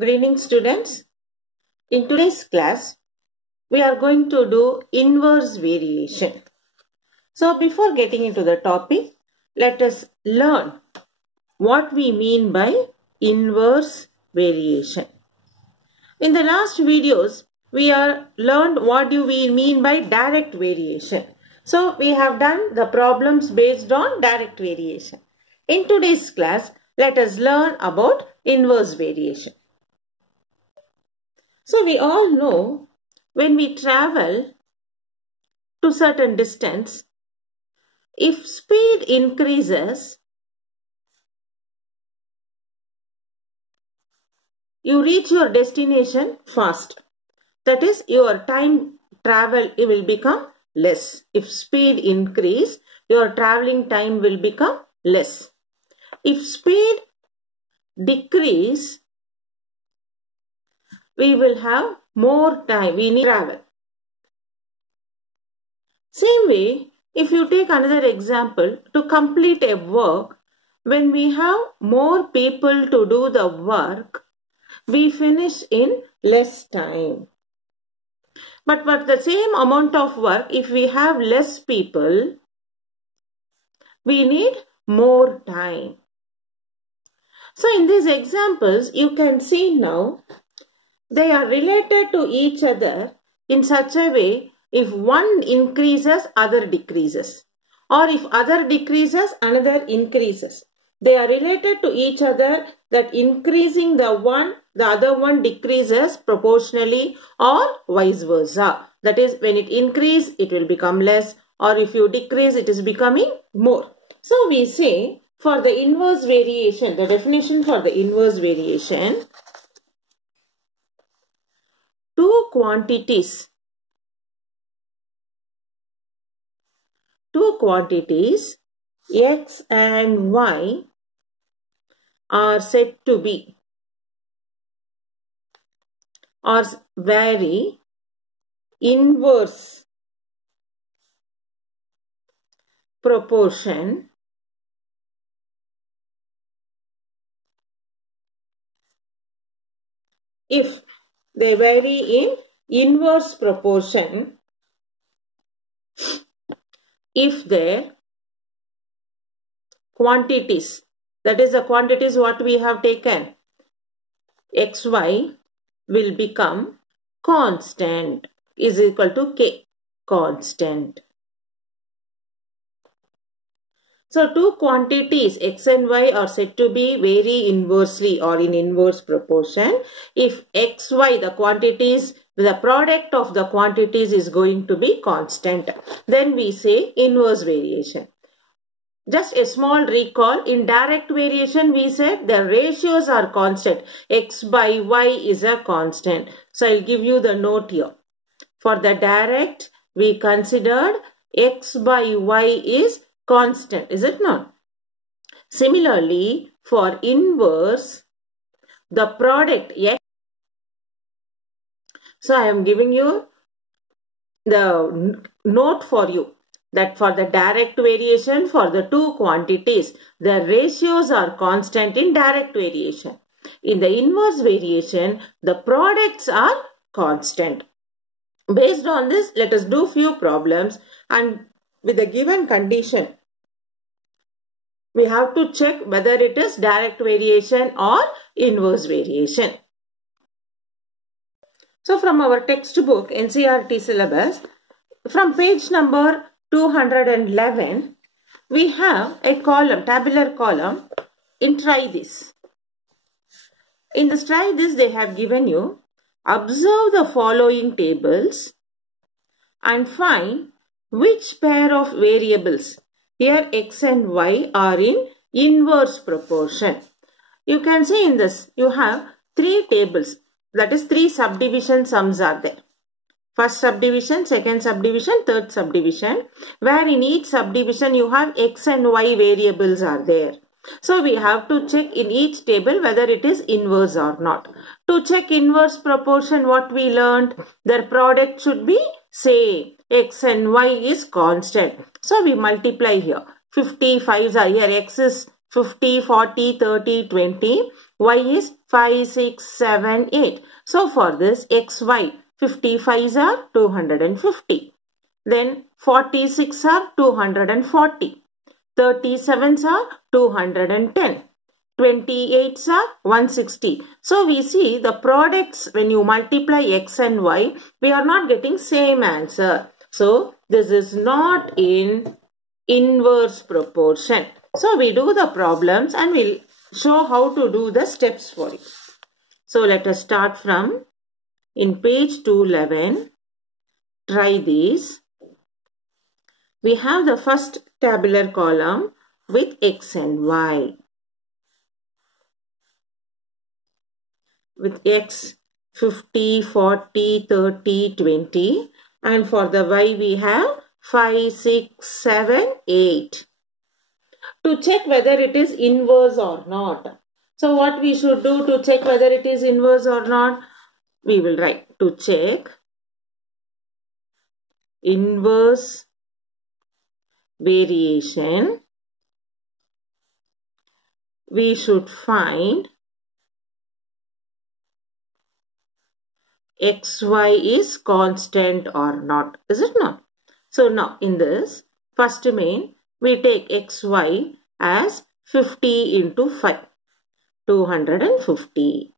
Good evening, students. In today's class, we are going to do inverse variation. So before getting into the topic, let us learn what we mean by inverse variation. In the last videos, we have learned what do we mean by direct variation. So we have done the problems based on direct variation. In today's class, let us learn about inverse variation. So we all know when we travel to certain distance, if speed increases, you reach your destination fast. That is, your time travel will become less. If speed increase, your traveling time will become less. If speed decrease, we will have more time. We need travel. Same way, if you take another example, to complete a work, when we have more people to do the work, we finish in less time. But for the same amount of work, if we have less people, we need more time. So in these examples, you can see now, they are related to each other in such a way, if one increases, other decreases. Or if other decreases, another increases. They are related to each other, that increasing the other one decreases proportionally, or vice versa. That is, when it increases, it will become less, or if you decrease, it is becoming more. So we say, for the inverse variation, the definition for the inverse variation, two quantities x and y are said to be or vary inverse proportion if they vary in inverse proportion if their quantities, that is the quantities what we have taken, xy will become constant, is equal to k, constant. So two quantities x and y are said to be vary inversely or in inverse proportion if xy, the quantities, the product of the quantities is going to be constant. Then we say inverse variation. Just a small recall, in direct variation we said the ratios are constant. X by y is a constant. So I'll give you the note here. For the direct, we considered x by y is constant, is it not? Similarly, for inverse, the product x. So I am giving you the note for you that for the direct variation, for the two quantities, the ratios are constant in direct variation. In the inverse variation, the products are constant. Based on this, let us do few problems, and with the given condition, we have to check whether it is direct variation or inverse variation. So from our textbook, NCERT syllabus, from page number 211, we have a column, tabular column, in try this. In this try this, they have given you, observe the following tables and find which pair of variables, here x and y, are in inverse proportion. You can see in this, you have three tables, that is three subdivision sums are there. First subdivision, second subdivision, third subdivision, where in each subdivision you have x and y variables are there. So we have to check in each table whether it is inverse or not. To check inverse proportion, what we learned, their product should be same. X and y is constant. So we multiply here. 55s are here, x is 50, 40, 30, 20. Y is 5, 6, 7, 8. So for this xy, 55s are 250. Then 46 are 240. 37s are 210. 28s are 160. So we see the products when you multiply x and y, we are not getting same answer. So this is not in inverse proportion. So we do the problems and we'll show how to do the steps for it. So let us start from in page 211. Try these. We have the first tabular column with x and y. With x 50, 40, 30, 20. And for the y we have 5, 6, 7, 8. To check whether it is inverse or not. So what we should do to check whether it is inverse or not? We will write to check inverse variation. We should find xy is constant or not. Is it not? So now in this first main we take xy as 50 into 5. 250.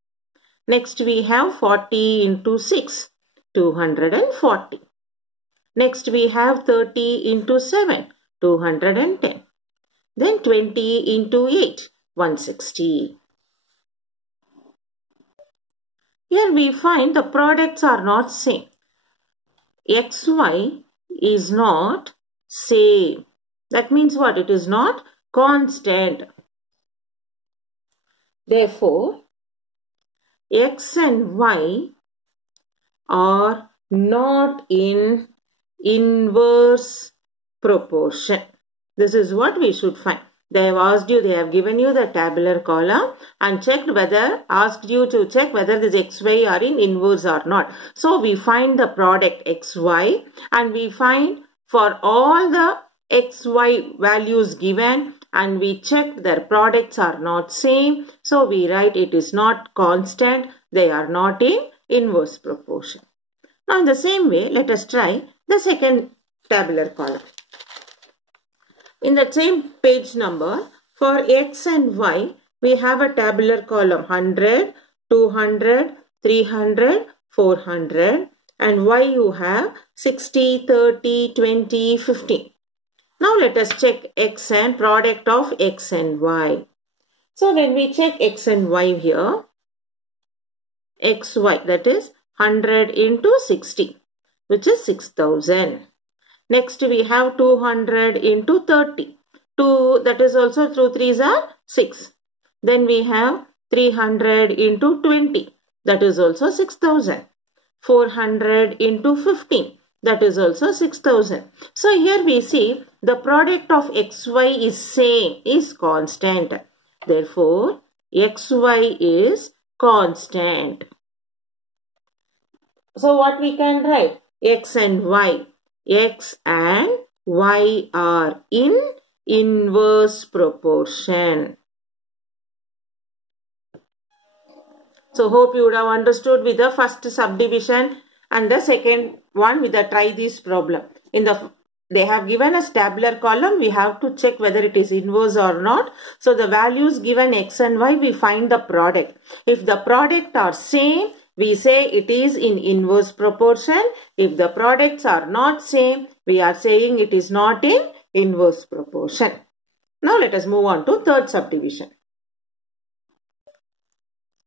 Next we have 40 into 6. 240. Next we have 30 into 7. 210. Then 20 into 8. 160. Here we find the products are not same. xy is not same. That means what? It is not constant. Therefore, x and y are not in inverse proportion. This is what we should find. They have asked you, they have given you the tabular column and asked you to check whether this xy are in inverse or not. So we find the product xy and we find for all the xy values given and we check their products are not same. So we write it is not constant. They are not in inverse proportion. Now in the same way, let us try the second tabular column. In the same page number, for x and y, we have a tabular column 100, 200, 300, 400 and y you have 60, 30, 20, 15. Now let us check x and product of x and y. So when we check x and y here, xy that is 100 into 60 which is 6000. Next we have 200 into 30. 2 that is also 2 3s are 6. Then we have 300 into 20 that is also 6000. 400 into 15 that is also 6000. So here we see the product of xy is same, is constant. Therefore, xy is constant. So what we can write? X and y. X and y are in inverse proportion. So hope you would have understood with the first subdivision and the second one with the try this problem. They have given us tabular column. We have to check whether it is inverse or not. So the values given x and y, we find the product. If the product are same, we say it is in inverse proportion. If the products are not same, we are saying it is not in inverse proportion. Now let us move on to third subdivision.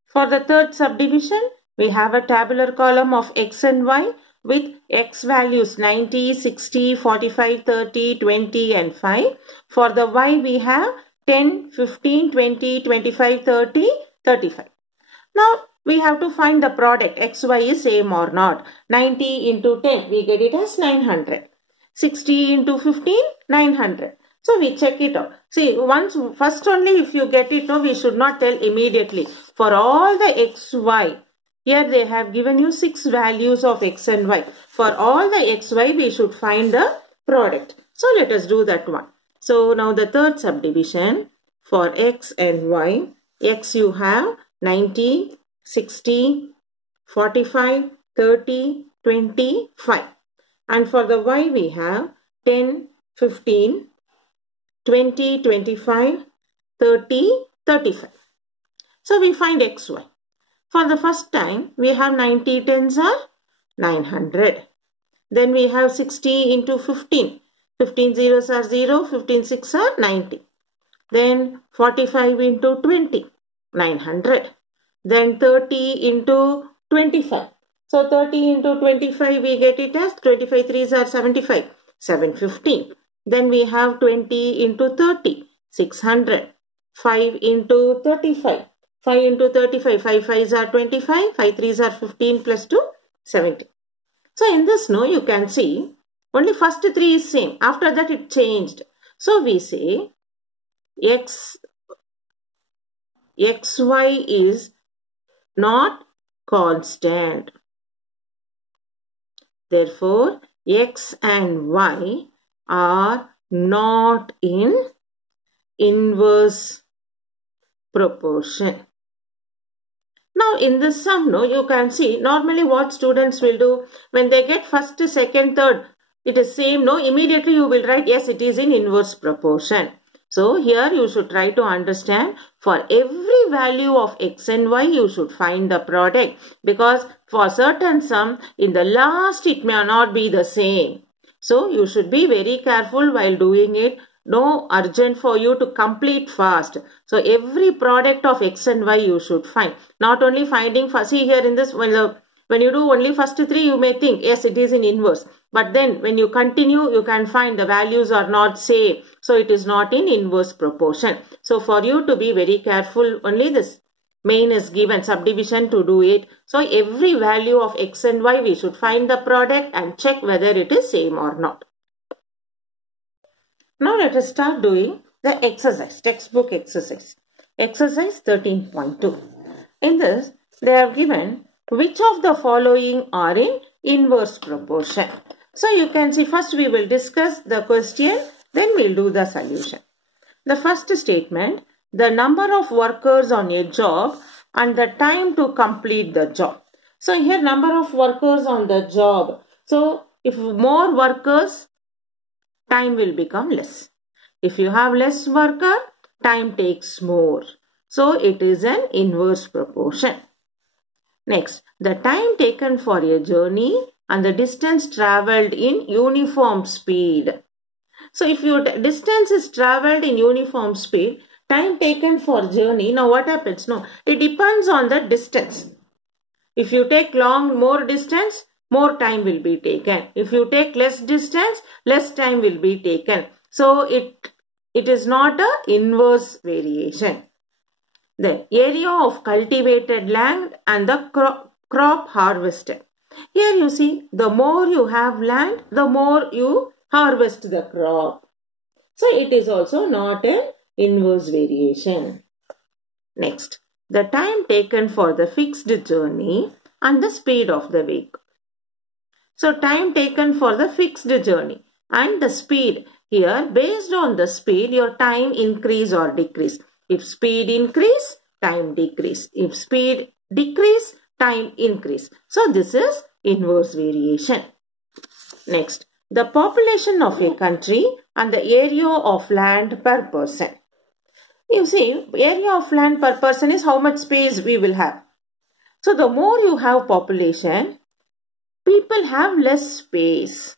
For the third subdivision, we have a tabular column of x and y with x values 90, 60, 45, 30, 20 and 5. For the y, we have 10, 15, 20, 25, 30, 35. Now, we have to find the product. xy is same or not. 90 into 10, we get it as 900. 60 into 15, 900. So, we check it out. See, first only if you get it, no, we should not tell immediately. For all the xy, here they have given you 6 values of x and y. For all the xy, we should find the product. So, let us do that one. So, now the third subdivision. for x and y. X you have 90, 60, 45, 30, 25. And for the y we have 10, 15, 20, 25, 30, 35. So we find xy. For the first time we have 90 tens are 900. Then we have 60 into 15. 15 zeros are 0, 15 6 are 90. Then 45 into 20, 900. Then 30 into 25. So 30 into 25 we get it as 25 threes are 75, 750. Then we have 20 into 30, 600. 5 into 35. 5 into 35, 5 fives are 25, 5 threes are 15 plus 2, 70. So in this you can see only first 3 is same. After that it changed. So we say xy is not constant. Therefore, x and y are not in inverse proportion. Now in this sum, you can see normally what students will do when they get first, second, third, it is same, immediately you will write yes, it is in inverse proportion. So here you should try to understand for every value of x and y you should find the product, because for certain sum in the last it may not be the same. So you should be very careful while doing it. No urgent for you to complete fast. So every product of x and y you should find. Not only finding, see here in this, when you do only first 3 you may think yes it is in inverse. But then when you continue you can find the values are not same. So it is not in inverse proportion. So for you to be very careful, only this main is given, subdivision to do it. So every value of x and y we should find the product and check whether it is same or not. Now let us start doing the exercise, textbook exercise. Exercise 13.2. In this, they have given which of the following are in inverse proportion. So you can see first we will discuss the question, then we will do the solution. The first statement, the number of workers on a job and the time to complete the job. So here number of workers on the job. So if more workers, time will become less. If you have less worker, time takes more. So it is an inverse proportion. Next, the time taken for a journey and the distance travelled in uniform speed. So if your distance is travelled in uniform speed, time taken for journey, now what happens? No, it depends on the distance. If you take more distance, more time will be taken. If you take less distance, less time will be taken. So it is not an inverse variation. The area of cultivated land and the crop harvested. Here you see, the more you have land, the more you harvest the crop. So it is also not an inverse variation. Next, the time taken for the fixed journey and the speed of the vehicle. So time taken for the fixed journey and the speed. Here, based on the speed, your time increase or decrease. If speed increase, time decrease. If speed decrease, time increase. So this is inverse variation. Next, the population of a country and the area of land per person. You see, area of land per person is how much space we will have. So the more you have population, people have less space.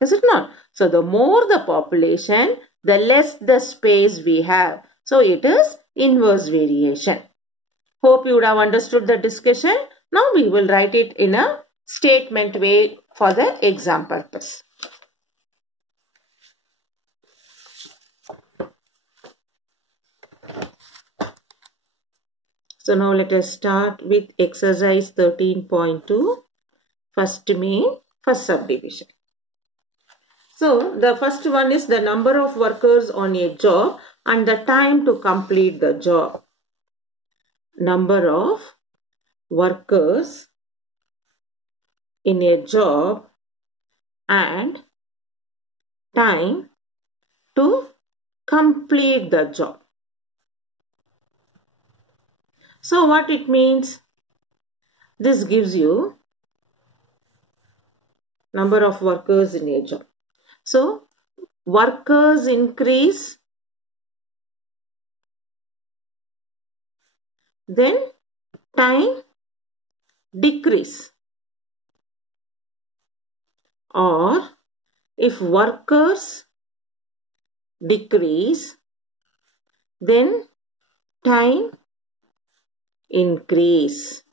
Is it not? So the more the population, the less the space we have. So it is inverse variation. Hope you would have understood the discussion. Now we will write it in a statement way for the exam purpose. So now let us start with exercise 13.2. First main, first subdivision. So the first one is the number of workers on a job and the time to complete the job. Number of workers in a job and time to complete the job. So what it means? This gives you number of workers in a job. So workers increase, then time decrease. Or if workers decrease, then time increase.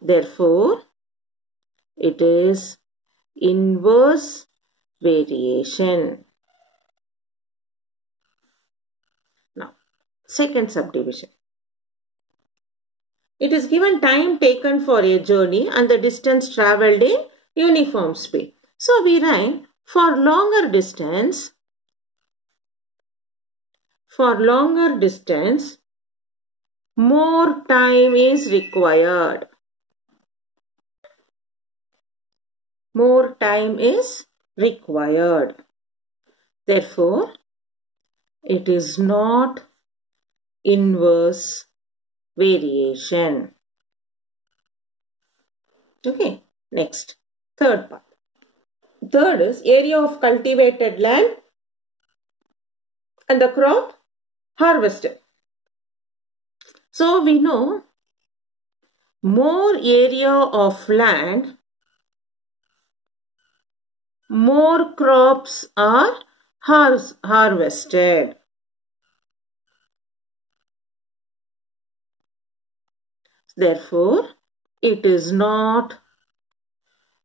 Therefore, it is inverse variation. Now, second subdivision. It is given time taken for a journey and the distance travelled in uniform speed. So we write for longer distance, more time is required. More time is required. Therefore, it is not inverse variation. Okay, next, third part. Third is area of cultivated land and the crop harvested. So we know more area of land, more crops are harvested. Therefore, it is not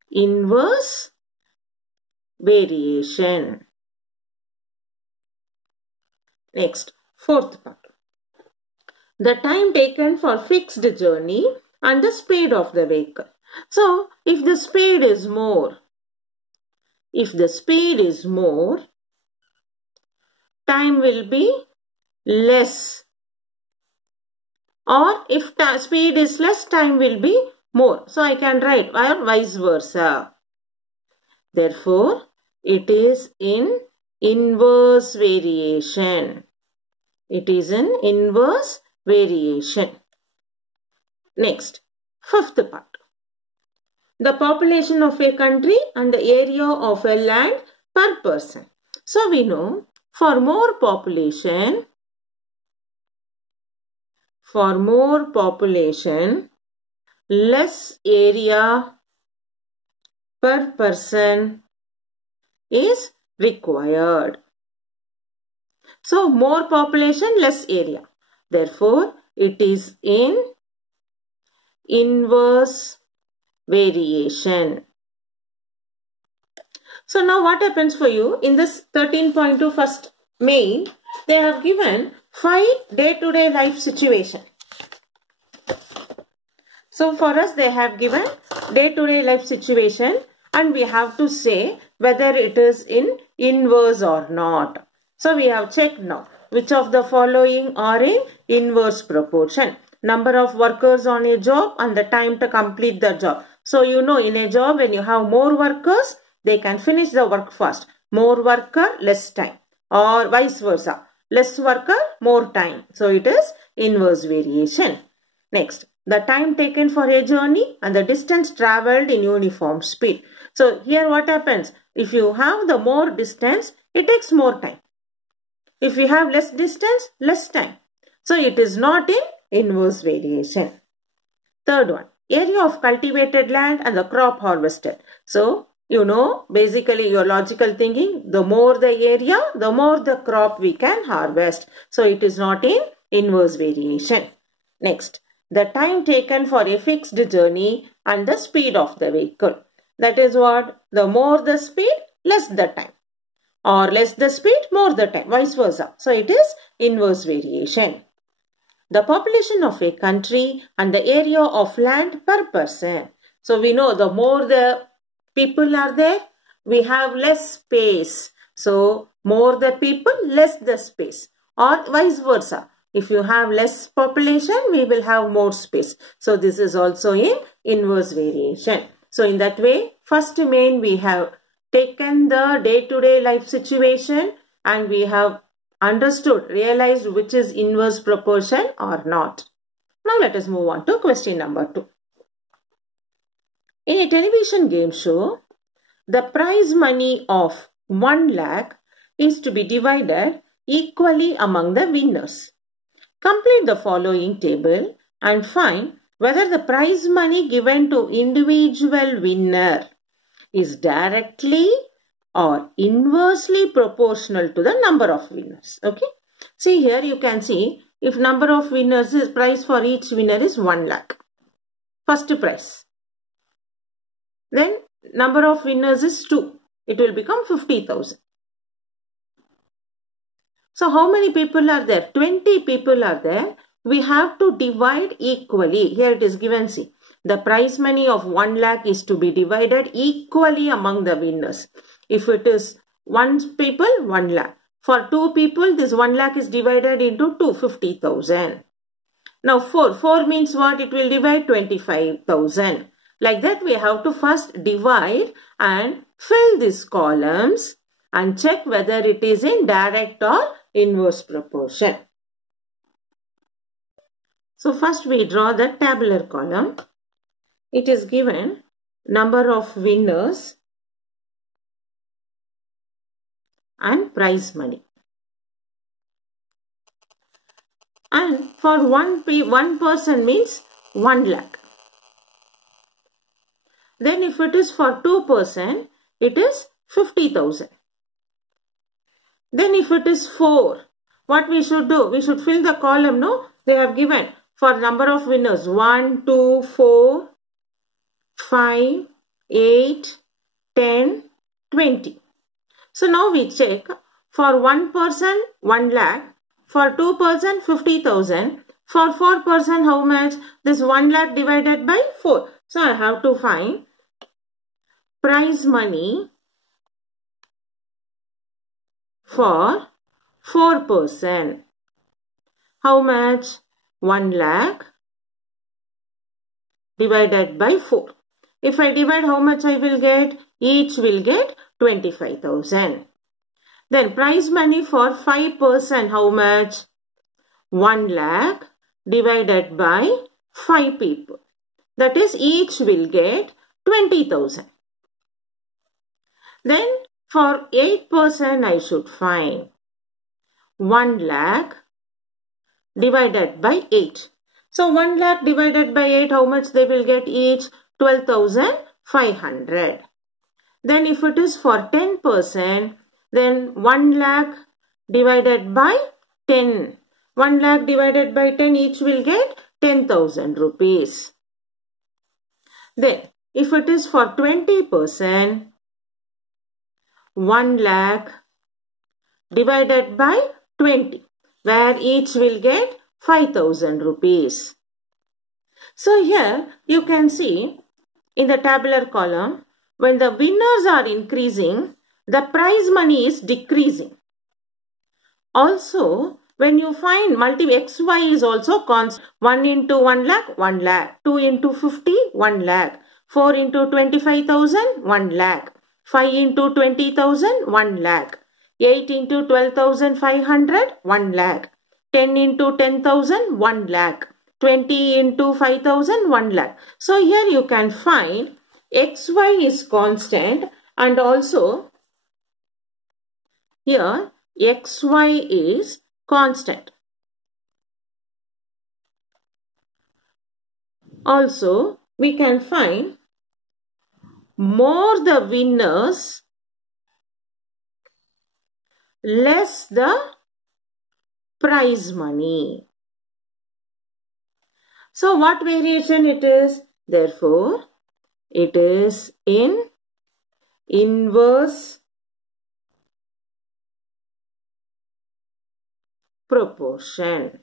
inverse variation. Next, fourth part. The time taken for fixed journey and the speed of the vehicle. So, if the speed is more, time will be less. Or if speed is less, time will be more. So, I can write or vice versa. Therefore, it is in inverse variation. It is in inverse variation. Next, fifth part. The population of a country and the area of a land per person. So we know for more population, less area per person is required. So more population, less area. Therefore, it is in inverse variation. So now what happens for you in this 13.2 first main, they have given 5 day-to-day life situation. So for us they have given day-to-day life situation and we have to say whether it is in inverse or not. So we have checked now which of the following are in inverse proportion. Number of workers on a job and the time to complete the job. So you know in a job when you have more workers, they can finish the work fast. More worker, less time. Or vice versa. Less worker, more time. So it is inverse variation. Next, the time taken for a journey and the distance travelled in uniform speed. So here what happens? If you have the more distance, it takes more time. If you have less distance, less time. So it is not in inverse variation. Third one, area of cultivated land and the crop harvested. So you know basically your logical thinking, the more the area, the more the crop we can harvest. So it is not in inverse variation. Next, the time taken for a fixed journey and the speed of the vehicle. That is what? The more the speed, less the time. Or less the speed, more the time. Vice versa. So it is inverse variation. The population of a country and the area of land per person. So we know the more the people are there, we have less space. So more the people, less the space. Or vice versa. If you have less population, we will have more space. So this is also in inverse variation. So in that way, first main we have taken the day-to-day life situation and we have understood, realized which is inverse proportion or not. Now let us move on to question number 2. In a television game show, the prize money of 1 lakh is to be divided equally among the winners. Complete the following table and find whether the prize money given to individual winner is directly or inversely proportional to the number of winners. Okay. See here you can see if number of winners is prize for each winner is 1 lakh. First prize. Then number of winners is 2. It will become 50,000. So how many people are there? 20 people are there. We have to divide equally. Here it is given, see. The prize money of 1 lakh is to be divided equally among the winners. If it is 1 people, 1 lakh. For 2 people, this 1 lakh is divided into 250,000. Now 4. 4 means what? It will divide 25,000. Like that we have to first divide and fill these columns and check whether it is in direct or inverse proportion. So first we draw the tabular column. It is given number of winners and prize money. And for one person means 1 lakh. Then if it is for 2 person, it is 50,000. Then if it is 4, what we should do? We should fill the column, no? They have given for number of winners 1, 2, 4, 5, 8, 10, 20. So now we check for 1 person 1 lakh, for 2 person 50,000, for 4 person how much? This 1 lakh divided by 4. So I have to find prize money for 4 person. How much? 1 lakh divided by 4. If I divide, how much I will get? Each will get 25,000. Then prize money for 5 person, how much? 1 lakh divided by 5 people. That is, each will get 20,000. Then for 8 person I should find 1 lakh divided by 8. So 1 lakh divided by 8, how much they will get each? 12,500. Then if it is for 10 person, then 1 lakh divided by 10. 1 lakh divided by 10, each will get 10,000 rupees. Then if it is for 20 person, 1 lakh divided by 20, where each will get 5,000 rupees. So here you can see in the tabular column, when the winners are increasing, the prize money is decreasing. Also, when you find XY is also constant. 1 into 1 lakh, 1 lakh. 2 into 50, 1 lakh. 4 into 25,000, 1 lakh. 5 into 20,000, 1 lakh. 8 into 12,500, 1 lakh. 10 into 10,000, 1 lakh. 20 into 5,000, 1 lakh. So here you can find XY is constant, and also here XY is constant. Also, we can find more the winners, less the prize money. So what variation it is? Therefore, it is in inverse proportion.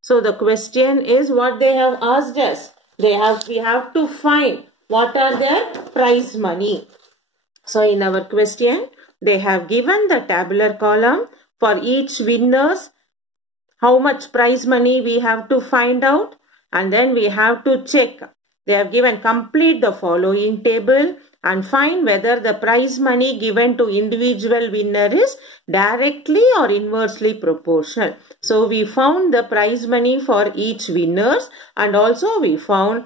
So the question is what they have asked us. We have to find what are their prize money. So in our question, they have given the tabular column for each winners, how much prize money we have to find out, and then we have to check. They have given complete the following table and find whether the prize money given to individual winner is directly or inversely proportional. So we found the prize money for each winners, and also we found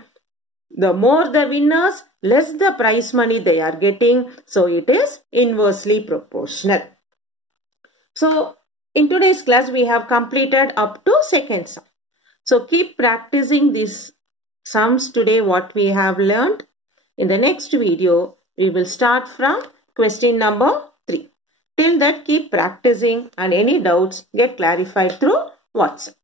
the more the winners, less the prize money they are getting. So it is inversely proportional. So in today's class we have completed up to second sum. So keep practicing these sums today what we have learned. In the next video we will start from question number 3. Till that keep practicing, and any doubts get clarified through WhatsApp.